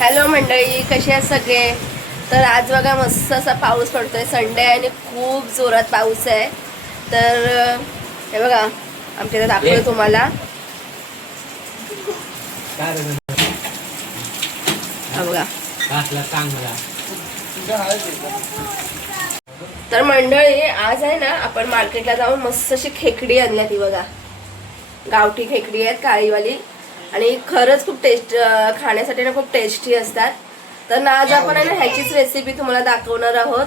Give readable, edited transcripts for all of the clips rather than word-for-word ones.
Hello मंडळी, कसे आहेत सगळे? तर आज बघा मस्त असा पाऊस पडतोय. संडे आहे आणि खूप जोरात पाऊस आहे. तर हे बघा आमच्या इथे दाखवतो तुम्हाला. हा बघा. तर मंडळी आज आहे ना, आपण मार्केटला जाऊन मस्त अशी खेकडी आणल्या. ती बघा गावठी खेकडी आहेत, काळीवाली, आणि खरंच खूप खाण्यासाठी ना खूप टेस्टी असतात. तर ना आज आपण आहे ना ह्याचीच रेसिपी तुम्हाला दाखवणार आहोत.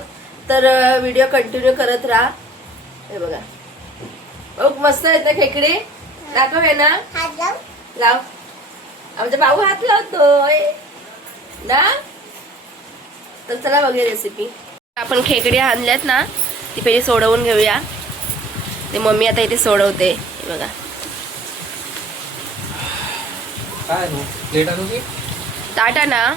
तर व्हिडिओ कंटिन्यू करत राहा. हे बघा खूप मस्त आहेत ना खेकडी. दाखव आहे ना, लाव. आमचा भाऊ हात लावतोय ना. तर चला बघूया रेसिपी. आपण खेकडी आणल्यात ना, ती पहिली सोडवून घेऊया. ते मम्मी आता इथे सोडवते. हे बघा काय नो प्लेट आणू की ताटा ना.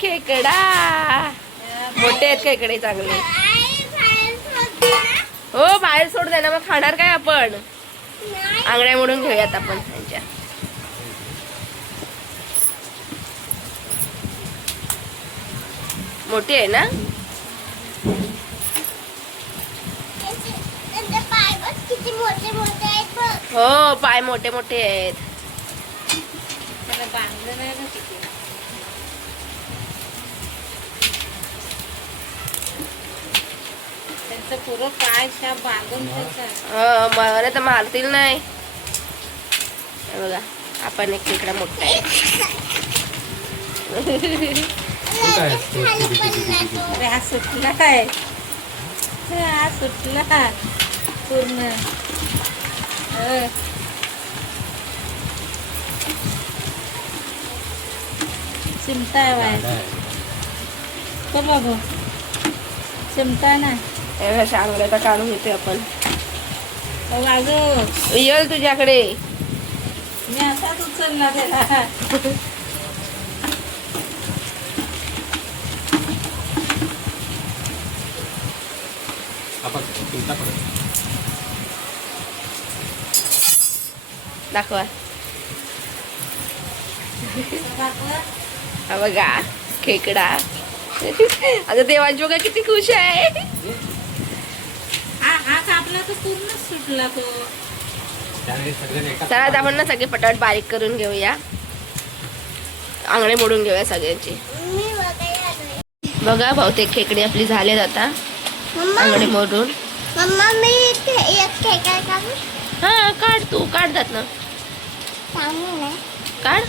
खेकडा मोठे आहेत खेकडे, चांगले. हो बाहेर सोड दे ना. मग खाणार काय आपण? आंगड्या मोडून घेऊयात आपण त्यांच्या. मोठी आहे ना. हो पाय मोठे मोठे आहेत. पुरं पाय बांधून मला तर मारतील नाही. बघा आपण एक खेकडा मोठा आहे. अरे हा सुटला काय, हा सुटला पूर्ण. चिमटा आहे बाय तो बघू. चिमटा ना शांगड्याचा काढून घेते आपण. बाजू येल तुझ्याकडे. मी असाच उचलला त्याला. दाखवा. हा बघा खेकडा. आता देवांची बघा किती खुश आहे. हा कापला तर पूर्णच सुटला तो. चला आता आपण ना सगळे पटापट बारीक करून घेऊया. आंगणे मोडून घेऊया सगळ्यांची. बघा बहुतेक खेकडे आपली झालेत आता आंगणे मोडून. हा काढ, तू काढतात ना, काढ.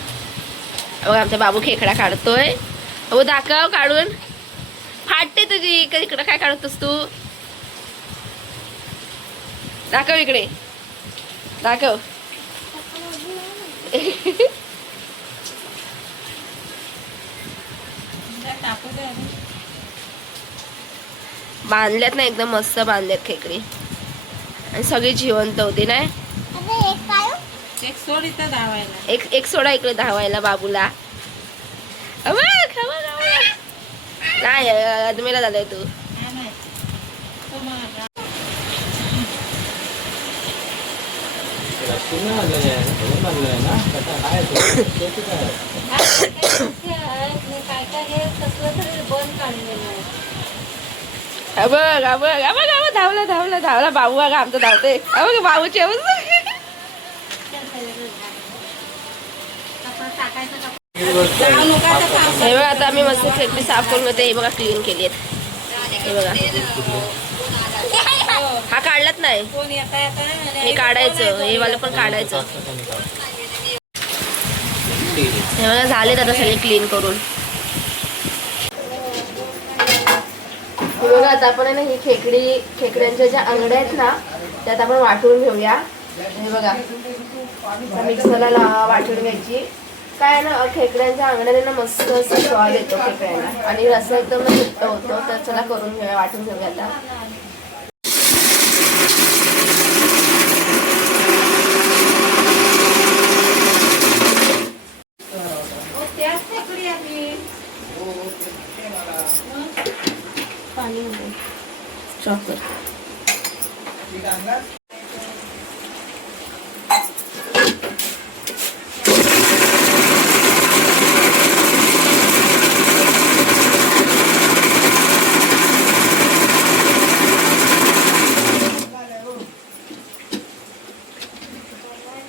बघा आमचा बाबू खेकडा काढतोय. हो दाखव काढून. फाटते तुझी. इकडं काय काढतोस तू? दाखव इकडे, दाखव. बांधल्यात ना एकदम मस्त बांधल्यात खेकडी, आणि सगळी जिवंत होती नाही. एक सोड इथं धावायला. एक सोडा इकडे धावायला बाबूला. नाही अजमेला झालंय तू. धावला धावला धावला बाबू. बघा आमचं धावते. बघ बाबूचे. हे बघा आता आम्ही मस्त खेकडी साफ करून घेते. हे बघा क्लीन केली आहेत. हे बघा हा काढलाच नाही. हे काढायचं, हे वाला पण काढायचं. हे बघा झालेत आता सगळे क्लीन करून. बघा आता आपण ना ही खेकड्यांच्या ज्या अंगड्या आहेत ना, त्यात आपण वाटून घेऊया. हे बघा मिक्सरला वाटून घ्यायची. काय ना खेकड्यांच्या अंगड्याने ना मस्त असं स्वाद येतो खेकड्यांना, आणि रस्सा एकदम घट्ट होतो. तर चला करून घेऊया, वाटून घेऊया आता. पाणी चॉपर.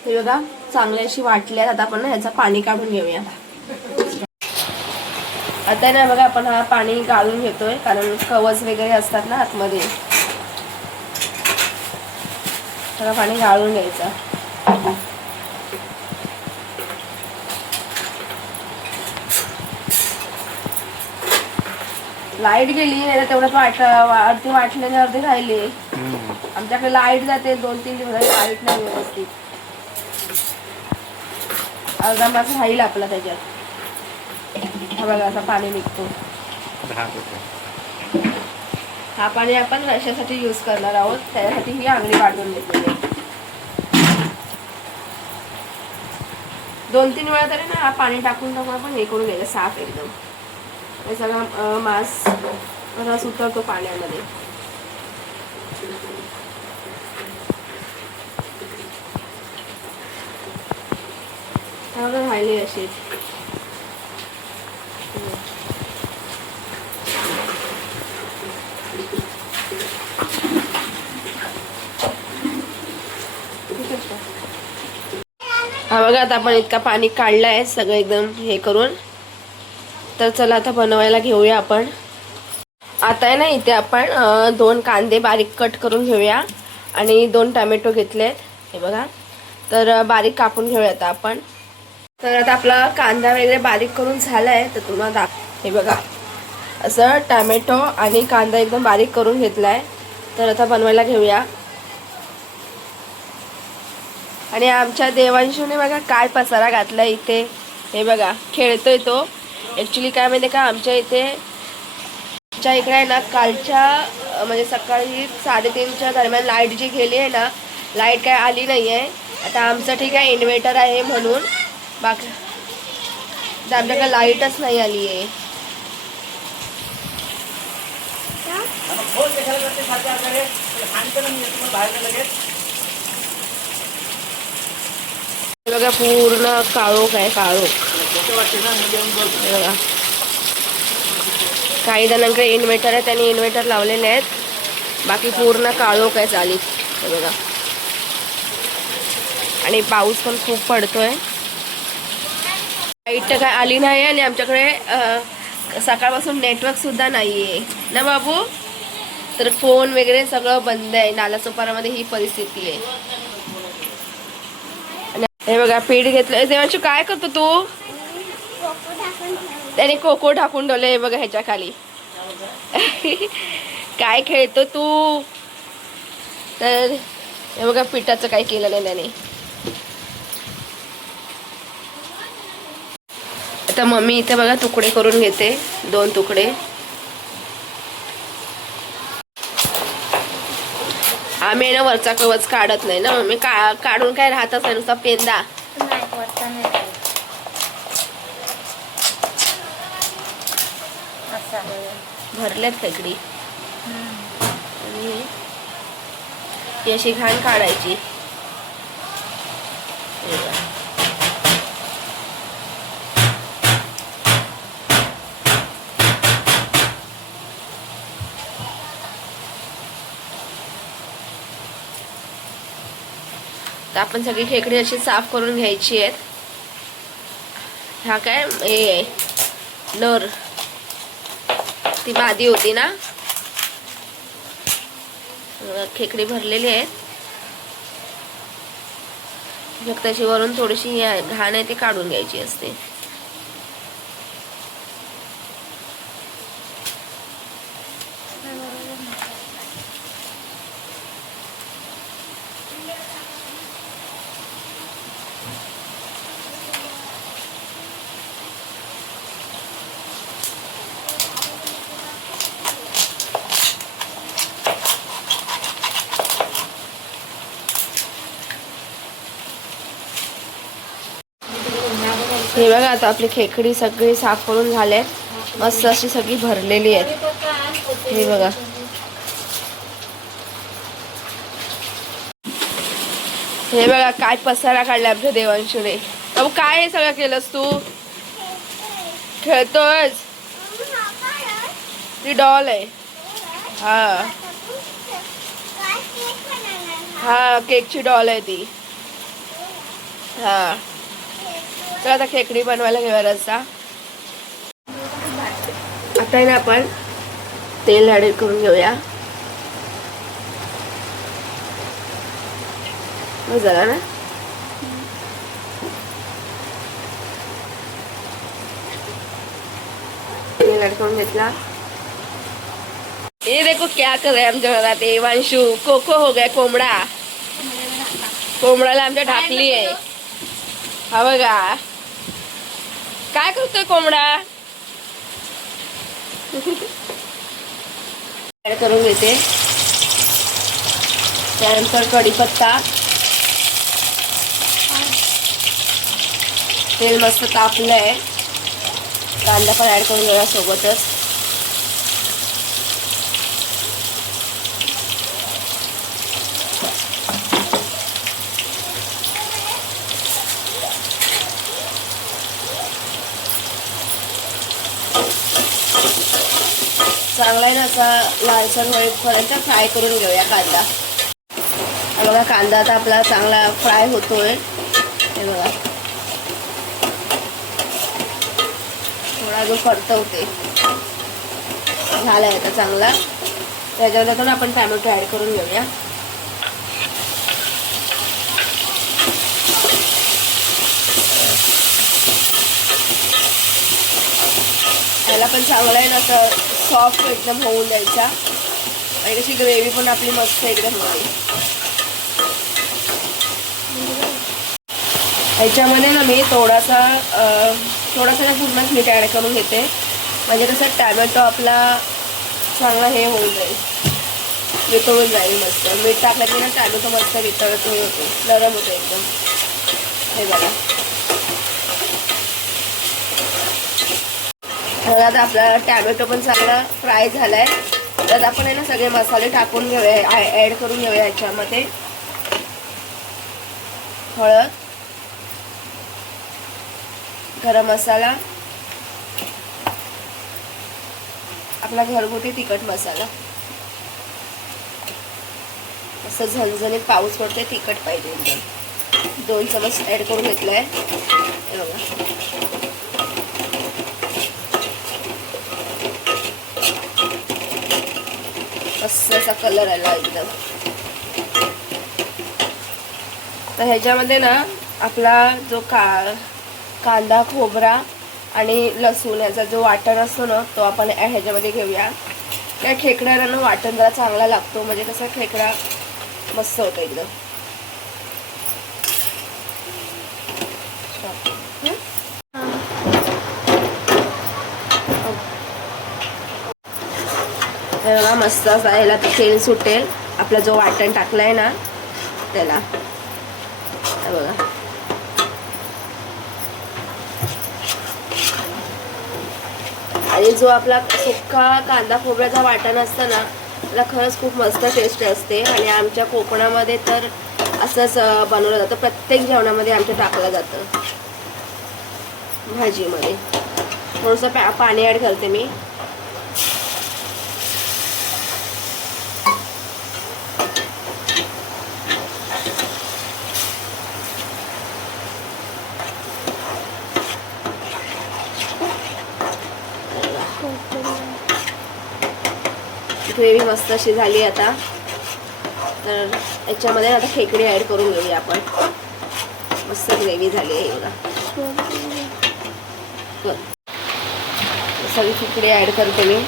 हे बघा चांगली अशी वाटल्यात. आता आपण ना ह्याचं पाणी काढून घेऊया. आता ना बघा आपण हा पाणी गाळून घेतोय, कारण कवच वगैरे असतात ना आतमध्ये. सगळं पाणी गाळून घ्यायचं. लाईट गेली नाही तर तेवढं अर्धी वाटल्याने अर्धी राहिली. आमच्याकडे लाईट जाते 2-3 दिवस, लाईट नाही व्यवस्थित. अर्धा मास राहील आपला त्याच्यात. हा बघा असं पाणी निघतो. हा पाणी आपण रश्यासाठी यूज करणार आहोत, त्यासाठी ही आंगडी वाटून घेतलेली आहे. 2-3 वेळा तरी ना हा पाणी टाकून आपण हे करून घ्यायचं साफ एकदम. हे सगळा मांस रस उतरतो पाण्यामध्ये. राहिले असे हा बघा. आता आपण इतका पाणी काढलाय सगळं एकदम हे करून. तर चला आता बनवायला घेऊया आपण. आता आहे ना इथे आपण 2 कांदे बारीक कट करून घेऊया आणि 2 टोमॅटो घेतलेत. हे बघा. तर बारीक कापून घेऊया आता आपण. तर आता आपला कांदा वगैरे बारीक करून झालाय. तर तुम्हाला हे बघा असं टोमॅटो आणि कांदा एकदम बारीक करून घेतलाय. तर आता बनवायला घेऊया. आणि आमच्या देवांशूने बघा काय पसारा घातलाय इथे. हे बघा खेळतोय तो. ॲक्च्युली काय माहिती का, आमच्या इथे इकडे आहे ना कालच्या म्हणजे सकाळी 3:30च्या दरम्यान लाईट जी गेली आहे ना, लाईट काय आली नाही आहे. आता आमचं ठीक आहे इन्व्हर्टर आहे म्हणून, बाकी आमच्याकडे लाईटच नाही आली आहे. बघा पूर्ण काळोख आहे, काळोख. बघा काही जणांकडे इन्व्हर्टर आहे, त्यांनी इन्व्हर्टर लावलेले आहेत. बाकी पूर्ण काळोख आहे चालीत. हे बघा. आणि पाऊस पण खूप पडतोय. लाईट तर काय आली नाही आणि आमच्याकडे सकाळपासून नेटवर्क सुद्धा नाही आहे ना बाबू. तर फोन वगैरे सगळं बंद आहे. नालासोपारामध्ये ही परिस्थिती आहे. हे बघा पीठ घेतलं. देवांशू काय करतो तू? त्याने कोको टाकून ठेवलं. हे बघा ह्याच्या खाली. काय खेळतो तू? तर हे बघा पिठाचं काय केलेलं आहे त्याने. आता मम्मी इथे बघा तुकडे करून घेते. 2 तुकडे. आम्ही ना वरचा कवच काढत नाही ना मम्मी. काढून काय राहतच नाही, नुसता पेंदा. भरल्यात खेकडी. आणि ही अशी घाण काढायची. तर आपण सगळी खेकडी अशी साफ करून घ्यायची आहेत. हा काय हे नर ती मादी होती ना. खेकडी भरलेली आहेत. फक्त अशी वरून थोडीशी घाण आहे ती काढून घ्यायची असते. हे बघा आता आपली खेकडी सगळी साफ करून झाले. मस्त अशी सगळी भरलेली आहेत. हे बघा. हे बघा काय पसारा काढला आमच्या देवांशूने. अहो काय हे सगळं केलंस तू? खेळतोयस? ती डॉल आहे. हा हा केकची डॉल आहे ती. हा तर आता खेकडी बनवायला घेऊया रस्सा. आता आहे ना आपण तेल ऍड करून घेऊया. जरा ना तेल ऍड करून घेतला. ये देखो क्या कर रहे हैं आमच्या घरात देवांशू. कोको हो गया कोंबडा. कोंबडाला आमच्या ढाकली आहे. हा बघा काय करतोय कोंबडा. ऍड करून घेते. त्यानंतर कढीपत्ता. तेल मस्त तापलंय. कांदा पण ऍड करून घेऊया सोबतच. चांगला आहे ना असा लालसर होईपर्यंत फ्राय करून घेऊया कांदा. बघा कांदा आता आपला चांगला फ्राय होतोय. हे बघा थोडा जो परतवते झालाय आता चांगला. त्याच्यावर आपण टॅमॅटो ऍड करून घेऊया. याला पण चांगला आहे ना असं सॉफ्ट एकदम होऊन द्यायचा. आणि कशी ग्रेव्ही पण आपली मस्त एकदम होते. ह्याच्यामध्ये ना मी थोडासा ना पूर्णच मीठ ॲड करून घेते. म्हणजे कसं टॅमॅटो आपला चांगला हे होऊन जाईल, वितळून जाईल मस्त. मीठ टाकलं की ना टॅमॅटो मस्त वितळत होतो, नरम होतो एकदम. हे बघा आता आपला टॅमॅटो पण चांगला फ्राय झालाय. तर आपण आहे ना सगळे मसाले टाकून घेऊया, ॲड करून घेऊया. ह्याच्यामध्ये हळद, गरम मसाला, आपला घरगुती तिखट मसाला. असं झणझणीत पाऊस पडते, तिखट पाहिजे एकदम. 2 चमच ॲड करून घेतलाय. हे बघा मस्त असा कलर आला एकदम. तर ह्याच्यामध्ये ना आपला जो कांदा, खोबरा आणि लसूण याचा जो वाटण असतो ना तो आपण ह्याच्यामध्ये घेऊया. त्या खेकड्याला ना वाटण जरा चांगला लागतो, म्हणजे कसं खेकडा मस्त होतो एकदम. बघा मस्त असा ह्याला तेल सुटेल. आपला जो वाटण टाकलाय ना त्याला बघा. आणि जो आपला सुक्का कांदा खोबऱ्याचा वाटण असतं ना त्याला खरंच खूप मस्त टेस्ट असते. आणि आमच्या कोकणामध्ये तर असंच बनवलं जातं. प्रत्येक जेवणामध्ये आमच्या टाकलं जातं. भाजीमध्ये थोडंसं पाणी ॲड करते मी. ग्रेव्ही मस्त अशी झाली आता. तर याच्यामध्ये आता खेकडी ॲड करून घेऊया आपण. मस्त ग्रेव्ही झाली आहे एवढा. सगळी खेकडी ॲड करते मी.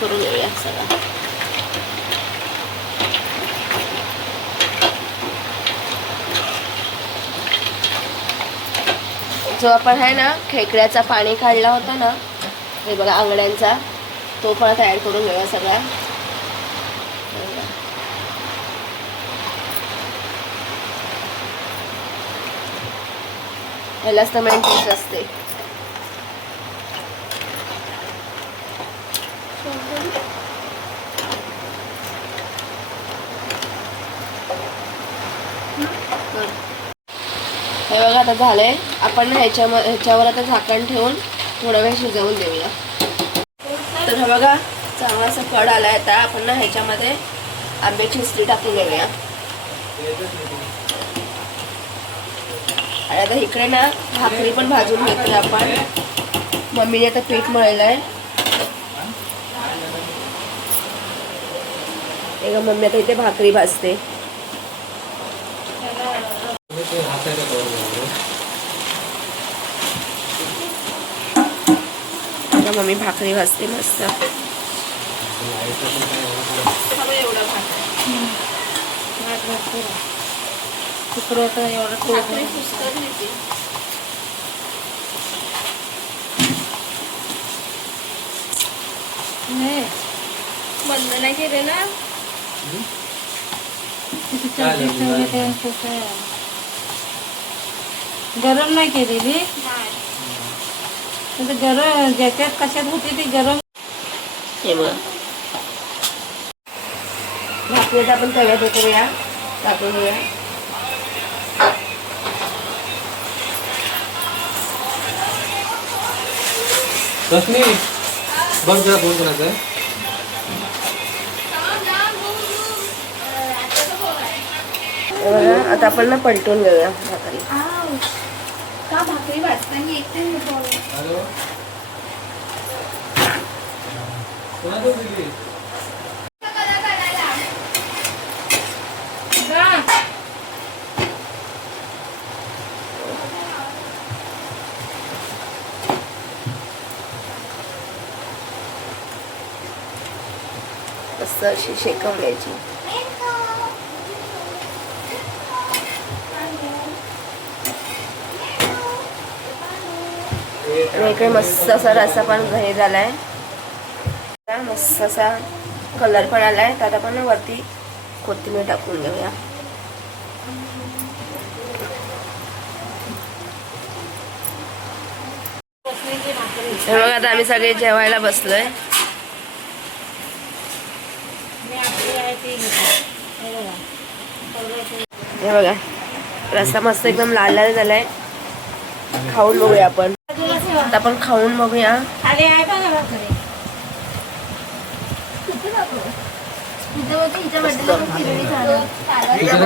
करून घेऊया सगळं. जो आपण आहे ना खेकड्याचा पाणी काढला होता ना, हे बघा आंगड्यांचा, तो पण आता ॲड करून घेऊया सगळा. ह्यालाच तर मेन टेस्ट असते. हे बघा आता झालंय. आपण ह्याच्यावर आता झाकण ठेवून थोडा वेळ शिजवून देऊया. तर हा बघा चांगलासा कड आलाय. आता आपण ना ह्याच्यामध्ये आंब्याची इसरी टाकून घेऊया. आणि आता इकडे ना भाकरी पण भाजून घेतोय आपण. मम्मीने आता पीठ मळलंय. मम्मी आता इथे भाकरी भाजते. आता मम्मी भाकरी भाजते मस्त. एवढं तिकडे तर एवढं भाकरी पुस्तक देते. बंद नाही केले ना. गरम नाही केलेली. गरम ज्याच्यात कशात होती ती गरम. हे बघ भाकरी आता आपण तव्यात करूया. टाकून घेऊया. रश्मी बघ जरा फोन करायचा आहे. आता आपण ना पलटून घेऊया भाकरी. का भाकरी भाजताना एकटे हॅलो कोणाचं दिली? मस्त अशी शेकवून घ्यायची. आणि इकडे मस्त असा रस्सा पण हे झालाय. मस्त असा कलर पण आलाय. तर आता आपण वरती कोथिंबीर टाकून घेऊया. हे बघा आता आम्ही सगळे जेवायला बसलोय. हे बघा रस्सा मस्त एकदम लाल लाल झालाय. खाऊन बघूया आपण. आता आपण खाऊन बघूया. खाली आहे का ना भाकरी? तिकडे